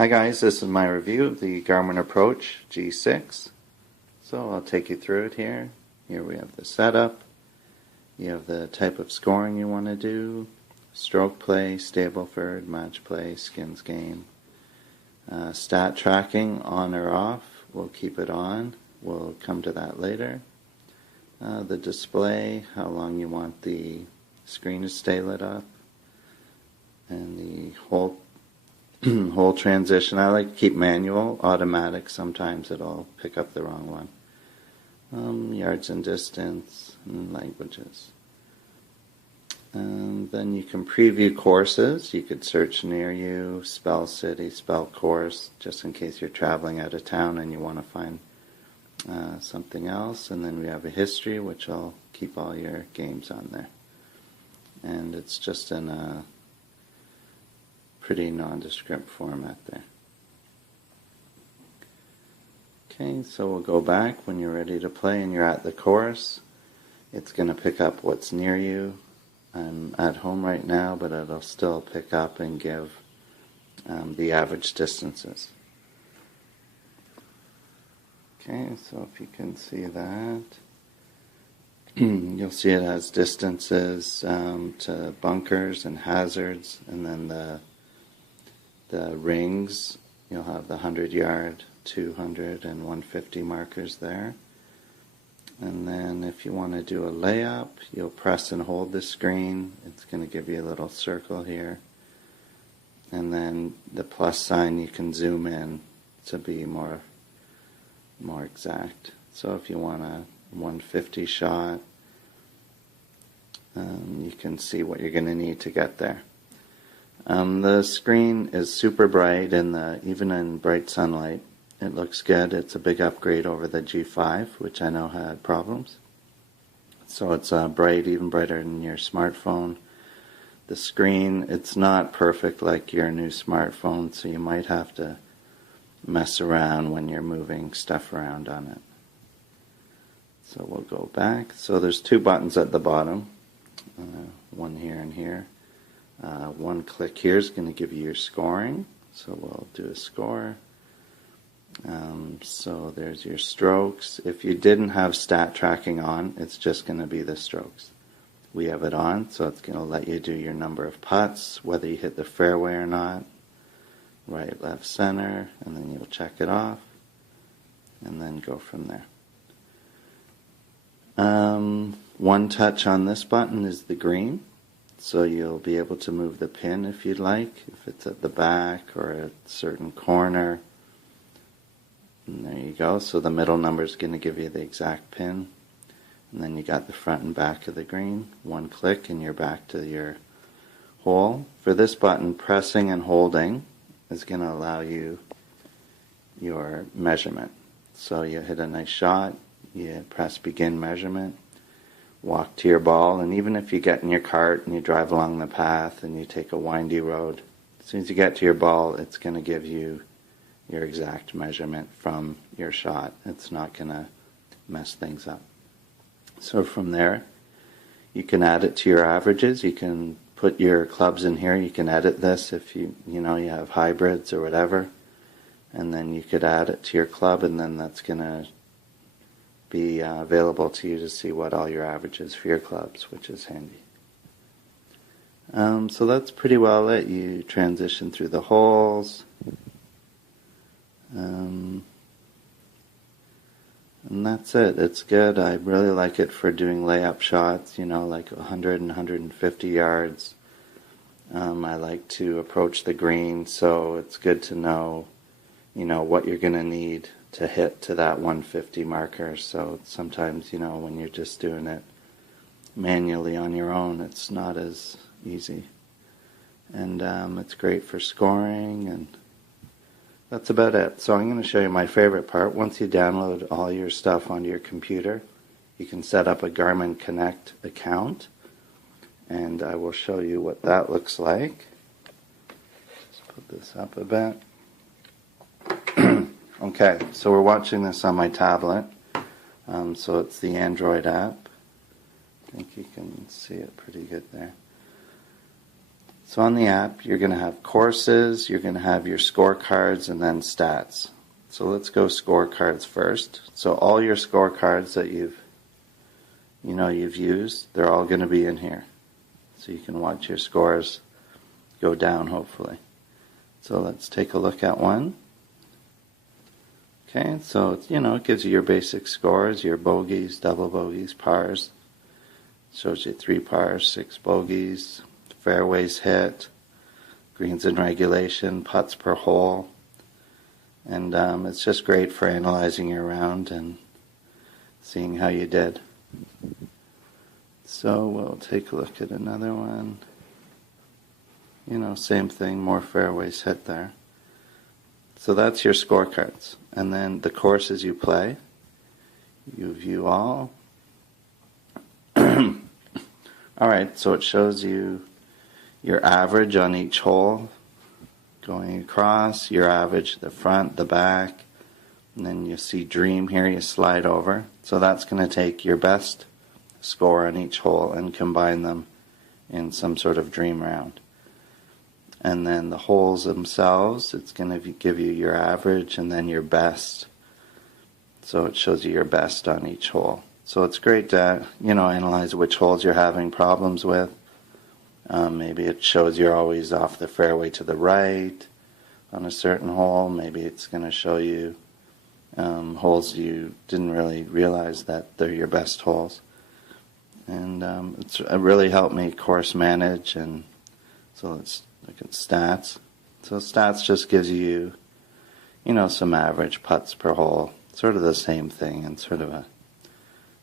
Hi guys, this is my review of the Garmin Approach G6. So I'll take you through it here. Here we have the setup. You have the type of scoring you want to do. Stroke play, Stableford, match play, skins game. Stat tracking on or off. We'll keep it on. We'll come to that later. The display, how long you want the screen to stay lit up. And the whole transition. I like to keep manual. Automatic, sometimes it'll pick up the wrong one. Yards and distance and languages. And then you can preview courses. You could search near you, spell city, spell course, just in case you're traveling out of town and you want to find something else. And then we have a history, which will keep all your games on there. And it's just in a pretty nondescript format there. Okay, so we'll go back when you're ready to play and you're at the course. It's going to pick up what's near you. I'm at home right now, but it'll still pick up and give the average distances. Okay, so if you can see that, you'll see it has distances to bunkers and hazards, and then the rings, you'll have the 100-yard, 200, and 150 markers there. And then if you want to do a layup, you'll press and hold the screen. It's going to give you a little circle here. And then the plus sign, you can zoom in to be more exact. So if you want a 150 shot, you can see what you're going to need to get there. The screen is super bright, and even in bright sunlight, it looks good. It's a big upgrade over the G5, which I know had problems. So it's bright, even brighter than your smartphone. The screen, it's not perfect like your new smartphone, so you might have to mess around when you're moving stuff around on it. So we'll go back. So there's two buttons at the bottom, one here and here. One click here is going to give you your scoring, so we'll do a score. So there's your strokes. If you didn't have stat tracking on, it's just going to be the strokes. We have it on, so it's going to let you do your number of putts, whether you hit the fairway or not, right, left, center, and then you'll check it off, and then go from there. One touch on this button is the green. So you'll be able to move the pin if you'd like, if it's at the back or at a certain corner. And there you go. So the middle number is going to give you the exact pin. And then you got the front and back of the green. One click and you're back to your hole. For this button, pressing and holding is going to allow you your measurement. So you hit a nice shot, you press begin measurement. Walk to your ball, and even if you get in your cart and you drive along the path and you take a windy road, as soon as you get to your ball, it's going to give you your exact measurement from your shot. It's not going to mess things up. So from there, you can add it to your averages. You can put your clubs in here. You can edit this if you have hybrids or whatever, and then you could add it to your club, and then that's going to be available to you to see what all your averages for your clubs, which is handy. So that's pretty well it. You transition through the holes. And that's it. It's good. I really like it for doing layup shots, like 100 and 150 yards. I like to approach the green, so it's good to know, what you're going to need to hit to that 150 marker. So sometimes, when you're just doing it manually on your own, it's not as easy. And it's great for scoring, and that's about it. So I'm going to show you my favorite part. Once you download all your stuff onto your computer, you can set up a Garmin Connect account, and I will show you what that looks like. Just put this up a bit. Okay, so we're watching this on my tablet, so it's the Android app. I think you can see it pretty good there. So on the app, you're going to have courses, you're going to have your scorecards, and then stats. So let's go scorecards first. So all your scorecards that you've used, they're all going to be in here. So you can watch your scores go down, hopefully. So let's take a look at one. Okay, so it gives you your basic scores, your bogeys, double bogeys, pars. Shows you 3 pars, 6 bogeys, fairways hit, greens in regulation, putts per hole. And it's just great for analyzing your round and seeing how you did. So we'll take a look at another one. Same thing, more fairways hit there. So that's your scorecards. And then the courses you play, you view all. Alright, so it shows you your average on each hole, going across, your average, the front, the back, and then you see dream here, you slide over. So that's going to take your best score on each hole and combine them in some sort of dream round. And then the holes themselves, it's going to give you your average and then your best. So it shows you your best on each hole. So it's great to, analyze which holes you're having problems with. Maybe it shows you're always off the fairway to the right on a certain hole. Maybe it's going to show you holes you didn't really realize that they're your best holes. And it really helped me course manage. And so let's look at stats. So stats just gives you, some average putts per hole. Sort of the same thing in sort of a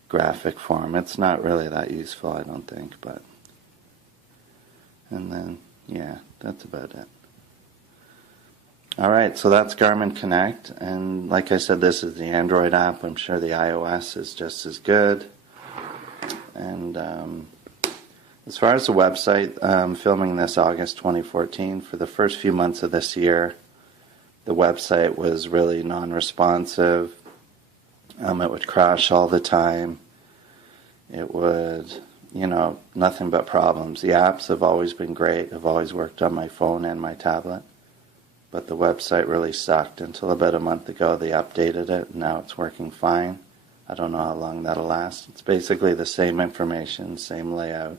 graphic form. It's not really that useful, I don't think, but... And then, yeah, that's about it. Alright, so that's Garmin Connect, and like I said, this is the Android app. I'm sure the iOS is just as good. And as far as the website, I'm filming this August 2014. For the first few months of this year, the website was really non-responsive. It would crash all the time. It would, nothing but problems. The apps have always been great. I've always worked on my phone and my tablet. But the website really sucked until about a month ago. They updated it, and now it's working fine. I don't know how long that'll last. It's basically the same information, same layout.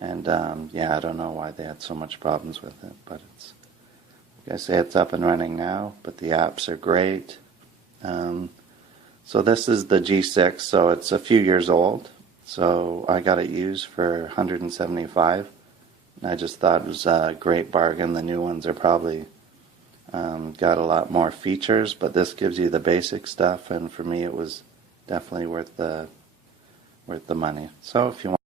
And, I don't know why they had so much problems with it. But like I say, it's up and running now. But the apps are great. So this is the G6, so it's a few years old. So I got it used for $175. And I just thought it was a great bargain. The new ones are probably got a lot more features, but this gives you the basic stuff, and for me it was definitely worth the money. So if you want